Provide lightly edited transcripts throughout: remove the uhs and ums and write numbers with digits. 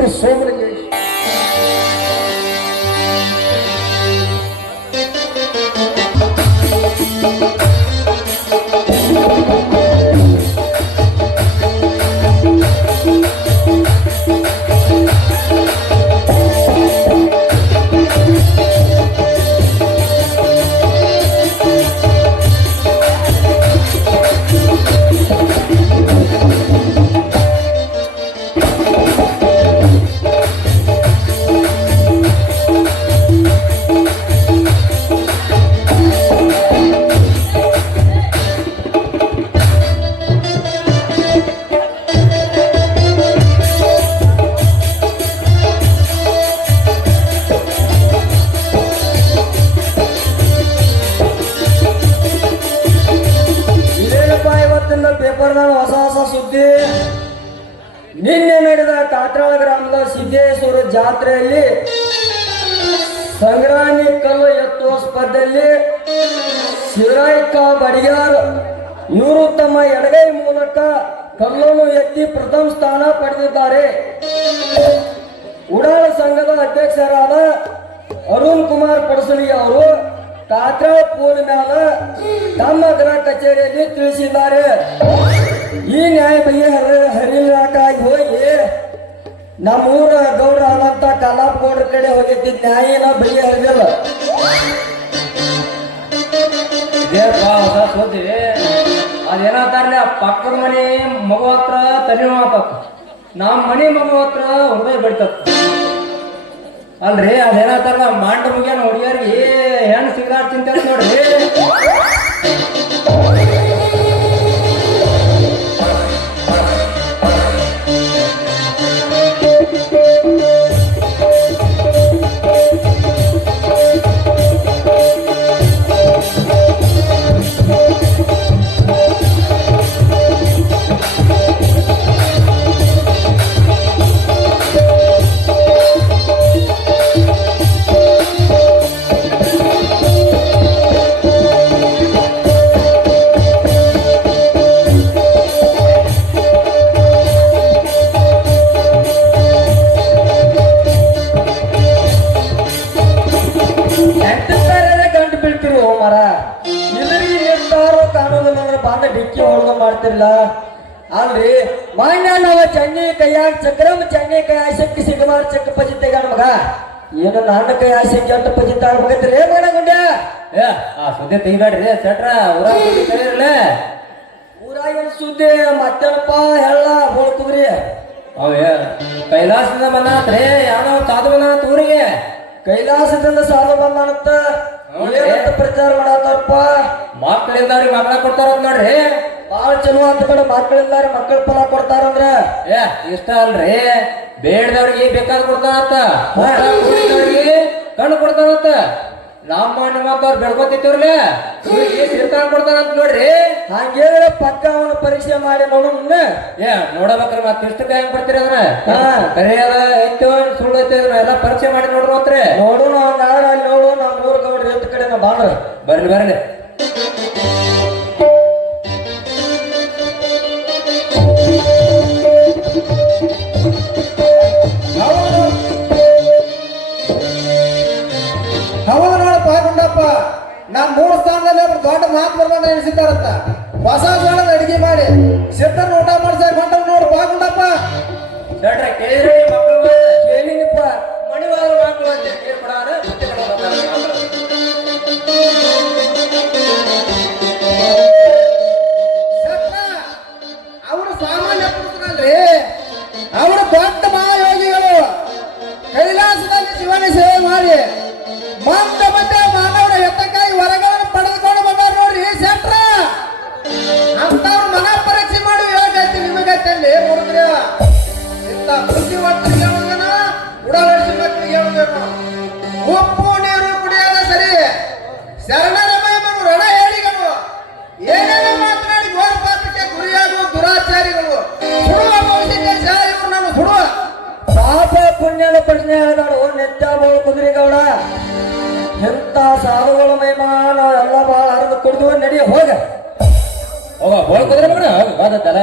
ಇವರು ಸೋಮಲಿಂಗೇಶ್. ಹೊಸ ಹೊಸ ಸುದ್ದಿ. ನಿನ್ನೆ ನಡೆದ ಕಾತ್ರಾಳ ಗ್ರಾಮದ ಸಿದ್ದೇಶ್ವರ ಜಾತ್ರೆಯಲ್ಲಿ ಸಂಗ್ರಾಮಿ ಕಲ್ಲು ಎತ್ತುವ ಸ್ಪರ್ಧೆಯಲ್ಲಿ ಶಿವರಾಯಕ್ಕ ಬಡಿಯಾರ್ ಇವರು ತಮ್ಮ ಎಡಗೈ ಮೂಲಕ ಕಲ್ಲನ್ನು ಎತ್ತಿ ಪ್ರಥಮ ಸ್ಥಾನ ಪಡೆದಿದ್ದಾರೆ. ಉಡಾಳ ಸಂಘದ ಅಧ್ಯಕ್ಷರಾದ ಅರುಣ್ ಕುಮಾರ್ ಪಡಸಲಿ ಅವರು ಕಾತ್ರಾಳ ಪೂರ್ಣ ಮ್ಯಾಲ ತಮ್ಮ ಗೃಹ ಕಚೇರಿಯಲ್ಲಿ ತಿಳಿಸಿದ್ದಾರೆ. ಈ ನ್ಯಾಯ ಹರಿಲಾಕಾಗಿ ಹೋಗಿ ನಮ್ಮೂರ ಗೌಡ್ರ ಆದಂತ ಕಲಾಪ್ ಗೌಡ್ರ ಕಡೆ ಹೋಗಿದ್ದ ನ್ಯಾಯನ ಬಗೆಹರಿದಿಲ್ಲ. ಸೋತಿ ಅದೇನಂತಾರಲ್ಲ, ಪಕ್ಕದ ಮನೆ ಮಗು ಹತ್ರ ತಲೆ ಮಾತತ್, ನಮ್ಮ ಮನೆ ಮಗು ಹತ್ರ ಹೃದಯ ಬಿಡ್ತತ್ ಅಲ್ರಿ. ಅದೇನಂತಾರಲ್ಲ, ಮಾಂಡ ಮುಗಿಯನ್ ಹುಡುಗಿಯರಿಗೆ ಹೆಣ್ಣು ಸಿಗದಾಡ್ ತಿಂತ ನೋಡ್ರಿ. ಡಿಕ್ಕಿ ಹೊಡೆದು ಮಾಡ್ತಿರ್ಲ ಅಲ್ರಿ. ಮಾನ್ಯ ನಾವು ಚನ್ನಿ ಕೈಯಾಗ ಚಕ್ರಮ್ ಚನ್ನಿ ಕೈ ಆಸಕ್ತಿ ಸಿಗಬಾರ ಚಕ್ಕ ಪಜಿತೆಗ ಮಗ ಏನು ನನ್ನ ಕೈ ಆಸಕ್ತಿ ಅಂತ ಪಜಿತ ಆಗ್ಬೇಕಂತ್ರಿ. ಏನ್ ಮಾಡ ಗುಂಡ್ಯ ಆ ಸುದ್ದಿ ತೆಗಿಬೇಡ್ರಿ ಸೆಟ್ರ. ಊರಾಗಿನ ಸುದ್ದಿ ಮತ್ತೇನಪ್ಪ ಹೇಳ ಬೋಳ್ತದ್ರಿ. ಅವೇ ಕೈಲಾಸದಿಂದ ಬಂದಾನತ್ರಿ, ಯಾವನೋ ಸಾಧು ಬಂದಾನತ್ ಊರಿಗೆ. ಕೈಲಾಸದಿಂದ ಸಾಧು ಬಂದಾನಂತ ಪ್ರಚಾರ ಮಾಡತ್ತಾರಪ್ಪ. ಮಕ್ಕಳಿಂದ ಮಕ್ಕಳ ಕೊಡ್ತಾರಂತ ನೋಡ್ರಿ. ಬಾಳ ಚಲೋ ಅಂತ ಕಡೆ ಮಕ್ಕಳಿಂದ ಮಕ್ಕಳ ಫಲ ಕೊಡ್ತಾರಂದ್ರ ಇಷ್ಟ ಅಲ್ರಿ. ಬೇಡದವ್ರಿಗೆ ಬೇಕಾದ್ ಕೊಡ್ತಾನಂತ, ಕಣ್ಣು ಕೊಡ್ತಾನಂತ. ನಮ್ಮ ನಿಮ್ಮವ್ರು ಬೆಳ್ಕೊತಿರ್ಲಿ ಸಿರ್ತಾನ ಕೊಡ್ತಾನಂತ ನೋಡ್ರಿ. ಹಂಗೇಳಿದ್ರೆ ಪಕ್ಕ ಅವನ ಪರೀಕ್ಷೆ ಮಾಡಿ ನೋಡು. ನೋಡಬೇಕ್ರಿ ಮತ್ತೆ ಇಷ್ಟ ಹೆಂಗ್ ಬರ್ತೀರಿ ಅಂದ್ರೆ ಕರೆಯದ ಐತೋ ಸುಳ್ಳು ಐತೆ ಎಲ್ಲ ಪರೀಕ್ಷೆ ಮಾಡಿ ನೋಡ್ರಿ ಹೋತ್ರಿ. ನೋಡು ನಾವು ನಾಳೆ ಅಲ್ಲಿ ನೋಡು ನಮ್ಮ ಊರ್ ಗೌಡ್ರಿ ಎತ್ತ ಕಡೆ ನಾ ಬಾಳ್ರಿ. ಬರ್ಲಿ ಬರ್ಲಿ. ಹೌದು ನೋಡಪ್ಪ ಗುಂಡಪ್ಪ, ನಮ್ ಮೂರು ಸ್ಥಾನದಲ್ಲಿ ಒಬ್ರು ದೊಡ್ಡ ಮಾತು ಬರ್ಬಂದ್ರೆ ಎನಿಸಿದ್ದಾರಂತ. ಹೊಸ ಜೋಳದ ಅಡಿಗೆ ಮಾಡಿ ಸಿಟ್ಟನ್ನು ಊಟ ಮಾಡ್ಸಾಕ ಹೊಂಟ ನೋಡಪ್ಪ ಗುಂಡಪ್ಪ. ಕೇಳಿದ್ರಿ ಮಕ್ಕಳು? ಕೇಳಿನಪ್ಪ. ಮಣಿವಾದ ಮಕ್ಕಳು ಅಂತ ಅವರು ಸಾಮಾನ್ಯ ಪುರುಷರಲ್ರಿ, ಅವರು ದೊಡ್ಡ ಮಹಾಯೋಗಿಗಳು. ಕೈಲಾಸದಲ್ಲಿ ಶಿವನ ಸೇವೆ ಮಾಡಿ ಮತ್ತೆ ಮತ್ತೆ ಮಾನವರ ಎತ್ತಕ್ಕಾಗಿ ವರಗಳನ್ನು ಪಡೆದುಕೊಂಡು ಬಂದಾರ ನೋಡ್ರಿ ಶೆಟ್ರ. ಅಂತವ್ರು ಮನ ಪರೀಕ್ಷೆ ಮಾಡಿ ಯೋಗೈತಿ ನಿಮಗೈತಲ್ಲಿ ಮುರುಗ್ರಿ. ಇಂಥ ಬುದ್ಧಿವಂತರಿಗೆ ಹೇಳುದನ, ಉಡಾವಡಿಸಿ ಮಕ್ಕಳಿಗೆ ಹೇಳುದೇನು. ಉಪ್ಪು ನೀರು ಕುಡಿಯೋದ ಸರಿ, ಶರಣರ ಮಹಿಮನು ರಣ ಹೇಳಿಗಳು, ಏನೇನೋ ಮಾತನಾಡಿ ಘೋರ ಪಾಪಕ್ಕೆ ಗುರಿಯಾಗುವ ದುರಾಚಾರಿಗಳು. ಸುಡುವ ಭವಿಷ್ಯಕ್ಕೆ ಇವರು ನಾನು ಸುಡುವ. ಪಾಪ ಪುಣ್ಯದ ಪ್ರಶ್ನೆ ಹೇಳಿದಾಳು ನಿತ್ಯ ಬೋಳು ಕುದುರೆಗೌಡ. ಎಂತ ಸಾಧುಗಳ ಮೈಮಾನ ಎಲ್ಲ ಬಹಳ ಹರಿದು ಕುಡಿದು ನಡಿಯ ಹೋಗ ಹೋಗ ಬೋಳ್ ಕುದುರೆ ಮಗನ ಬಾದತ್ತಲ್ಲ.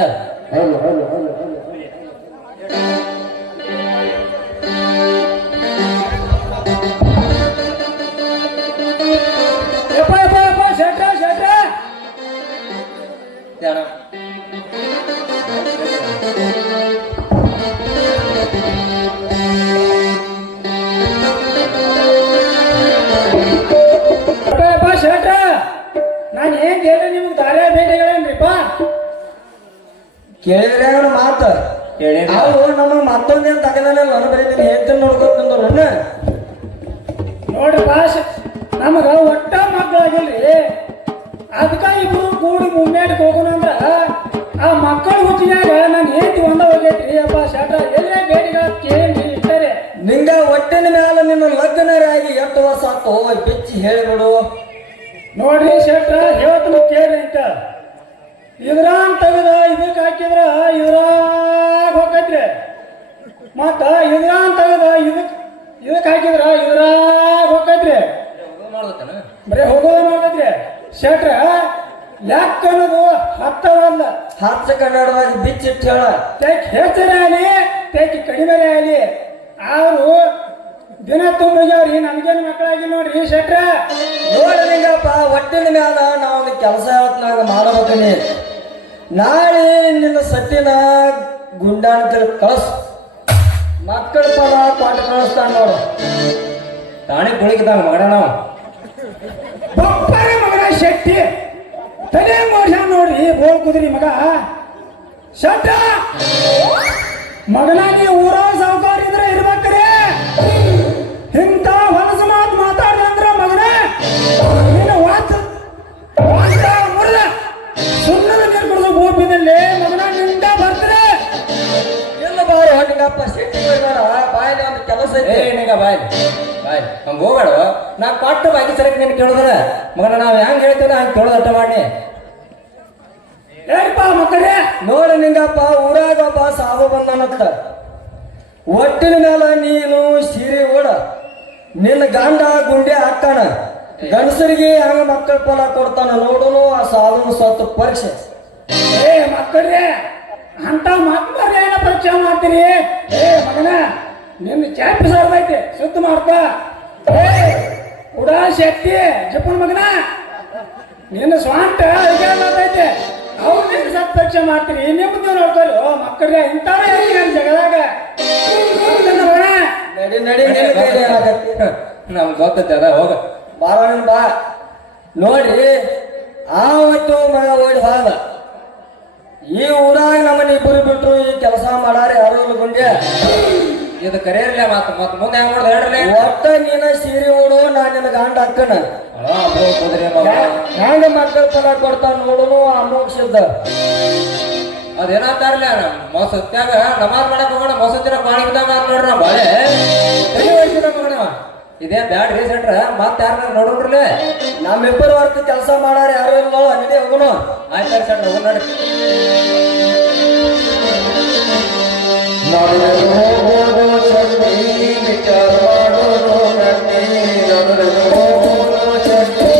ಅಂತಂದೇನು ತಗದಾನೆ ನಾನು ಬರೀತೀನಿ ಹೇಳ್ತೀನಿ ನೋಡ್ಕೊಂತಂದ್ರು ನೋಡ್ರಿ ಭಾಷೆ ನಮಗ ಒಟ್ಟ ಮಕ್ಕಳಾಗಿಲ್ರಿ ಅದಕ್ಕ ಇಬ್ರು ಕೂಡಿ ಮುನ್ನೇಟಕ್ಕೆ ಹೋಗೋಣ ಅಂದ್ರ ಆ ಮಕ್ಕಳ ಹುಚ್ಚಿನಾಗ ನಾನು ಹೆಂಡತಿ ಒಂದ ಹೋಗೈತ್ರಿ ಅಪ್ಪ ಶಾಟ ಎಲ್ಲೇ ಬೇಡಿಗ ಕೇಳಿ ಇರ್ತಾರೆ ನಿಂಗ ಹೊಟ್ಟೆನ ಮ್ಯಾಲ ನಿನ್ನ ಲಗ್ನರೇ ಆಗಿ ಎಷ್ಟು ವರ್ಷ ಆತು ಬೆಚ್ಚಿ ಹೇಳಿಬಿಡು ನೋಡ್ರಿ ಶೆಟ್ರ ಹೇಳ್ತಾನ ಕೇಳಿ ಅಂತ ಇದ್ರಾನ್ ತೆಗದ ಇದಕ್ಕೆ ಹಾಕಿದ್ರ ಇದ್ರಾಗ ಹೋಗೈತ್ರಿ ಮತ್ತ ಇದ್ರಾನ್ ತೆಗದ ಇದಕ್ಕೆ ಹಾಕಿದ್ರ ಇದ್ರಾಗ ಹೋಗೈತ್ರಿ ಬರೀ ಹೋಗೋದ ಮಾಡ್ತೈತ್ರಿ ಶೆಟ್ರ ಯಾಕ ಅನ್ನೋದು ಹತ್ತವಲ್ಲ ಹಚ್ಚ ಕನ್ನಡದಾಗ ಬಿಚ್ಚಿಟ್ಟು ಹೇಳ ತೆಕ್ ಹೆಚ್ಚರೇ ಆಗಲಿ ತೆಕ್ ಕಡಿಮೆರೇ ಆಗಲಿ ಅವರು ದಿನ ತುಂಬಿಗ್ಯಾವ್ರಿ ನಮ್ಗೇನು ಮಕ್ಕಳಾಗಿ ನೋಡ್ರಿ ಶೆಟ್ರ ನೋಡಿ ನಿಂಗಪ್ಪ ಹೊಟ್ಟಿನ ಮ್ಯಾಲ ನಾವೊಂದು ಕೆಲಸ ಹೇಳ್ತನಾಗ ಮಾಡಬೇಕನಿ ನಾಳೆ ನಿನ್ನ ಸತ್ತಿನ ಗುಂಡಾನ ಕಳ್ಸ್ ಮಕ್ಕಳ ಪರ ಕೊಟ್ಟು ಕಳಿಸ್ತಾನ ನೋಡು ತಾಣಿ ಕುಳಿಕಿದಾಗ ಮಗನ ನಾವು ಬಪ್ಪರ ಮಗನ ಶೆಟ್ಟಿ ತಲೆ ಮೋಸ ನೋಡ್ರಿ ಬೋಲ್ ಕುದ್ರಿ ಮಗ ಶೆಟ್ಟ ಮಗನ ನೀ ಊರ ಸಾವುಕಾರ ಇದ್ರೆ ಇರ್ಬೇಕ್ರಿ ಇಂಥ ಹೊಲಸು ಮಾತು ಮಾತಾಡ್ದೆ ಅಂದ್ರ ಮಗನ ನಿನ್ನ ವಾತ ಮುರಿದ ಸುಣ್ಣದ ನೀರು ಕುಡಿದು ಭೂಮಿದಲ್ಲಿ ಮಗನ ನಿಂದ ಬರ್ತಾರೆ ಎಲ್ಲ ಬಾರು ನಿಂಗಪ್ಪ ಶೆಟ್ಟಿ ಬೇಡ ಬಾಯಲ್ಲಿ ಒಂದು ಕೆಲಸ ಏ ಐತಿ ನಿಂಗ ಬಾಯ್ ಬಾಯ್ ಹಂಗ ಹೋಗ್ಬೇಡ ನಾ ಕೊಟ್ಟು ಬಾಕಿ ಸರಕ್ಕೆ ನೀನು ಕೇಳಿದ್ರ ಮಗನ ನಾವು ಹೆಂಗ್ ಹೇಳ್ತೀವಿ ಹಂಗೆ ಕೇಳೋದು ಅಟ್ಟ ಮಾಡಿ ಏನ್ಪಾ ಮಕ್ಕಳೇ ನೋಡಿ ನಿಂಗಪ್ಪ ಊರಾಗ ಒಬ್ಬ ಸಾವು ಬಂದನತ್ತ ಒಟ್ಟಿನ ಮೇಲೆ ನೀನು ಸೀರೆ ಓಡ ನಿನ್ನ ಗಂಡ ಗುಂಡೆ ಹಾಕ್ತಾನ ಗಂಡಸರಿಗೆ ಹಂಗ ಮಕ್ಕಳ ಫಲ ಕೊಡ್ತಾನ ನೋಡುನು ಆ ಸಾಧುನ ಸತ್ತು ಪರೀಕ್ಷೆ ಏ ಮಕ್ಕಳ್ರೆ ಅಂತ ಮಕ್ಕಳ ಏನ ಪರೀಕ್ಷೆ ಮಾಡ್ತೀರಿ ಏ ಮಗನ ನಿನ್ನ ಚಾಪಿ ಸಾರ್ದೈತೆ ಸುತ್ತ ಮಾಡ್ಕ ಏ ಉಡಾ ಶಕ್ತಿ ಜಪ್ಪನ ಮಗನ ನಿನ್ನ ಸ್ವಂತ ಐತೆ ಅವ್ರು ನಿನ್ನ ಸತ್ ಪರೀಕ್ಷೆ ಮಾಡ್ತೀರಿ ನಿಮ್ದು ನೋಡ್ಕೊಳ್ಳಿ ಮಕ್ಕಳ್ರೆ ಇಂಥವೇ ನನ್ನ ಜಗದಾಗ ಮಗನ ನಡಿ ನಡಿ ನಿನ್ನ ಕೈಲಿ ಏನಾಗತ್ತಿ? ನಮ್ಗೆ ಗೊತ್ತೈತೆ ಅದ ಹೋಗ ಬಾರವನ್ ಬಾ ನೋಡ್ರಿ ಆವತ್ತು ಮಗ ಓಡಿ ಹೋದ ಈ ಊರಾಗ ನಮ್ಮನ್ನ ಇಬ್ಬರು ಬಿಟ್ರು ಈ ಕೆಲಸ ಮಾಡಾರ ಯಾರು ಇಲ್ಲ ಗುಂಡೆ ಇದು ಕರೆಯರ್ಲೆ ಮತ್ತೆ ಮುಂದೆ ಹೆಂಗ್ ಮಾಡೋದು ಹೇಳ್ರಲ್ಲ ಒಟ್ಟ ನೀನ ಸೀರೆ ಓಡು ನಾ ನಿನ್ನ ಗಂಡ ಅಕ್ಕನ ಕುದುರೆ ಮಗ ಹೆಂಗ ಮಕ್ಕಳ ಫಲ ಕೊಡ್ತಾನ ನೋಡುನು ಅಮೋಕ್ಷದ ಅದೇನಂತಾರಲ್ಲ ಮೊಸತ್ಯಾಗ ನಮಾಜ್ ಮಾಡಕ್ ಹೋಗೋಣ ಮೊಸತ್ತಿನ ಪಾಣಿ ಬಿದ್ದಾಗ ಅಂತ ನೋಡ್ರಿ ನಾವು ಬಾಳೆ ಮಗನ ಇದೇ ಬ್ಯಾಡ್ರಿ ಸೆಟ್ರ ಮತ್ತೆ ಯಾರನ್ನ ನೋಡ್ರಿ ನಮ್ಮಿಬ್ಬರು ಹೊರತು ಕೆಲಸ ಮಾಡಾರ ಯಾರು ಇಲ್ಲ ನಡಿ ಹೋಗುನು ಆಯ್ತಾರ ಸೆಟ್ರ ಹೋಗೋಣ ನೋಡಿ ನಡೆದು ಹೋಗೋದು ಚಂಡಿ ವಿಚಾರ ಮಾಡೋದು ನನ್ನಿ ನಡೆದು ಹೋಗೋದು ಚಂಡಿ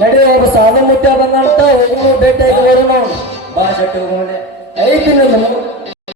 ನಡಿ ಒಬ್ಬ ಸಾಧು ಮುತ್ಯ ಬಂದಂತ ಹೋಗಿ ಭೇಟಿಯಾಗಿ ಬರೋಣ ಬಾ ಶೆಟ್ಟಿ ಹೋಗೋಣ ಐತಿ ನಿನ್ನ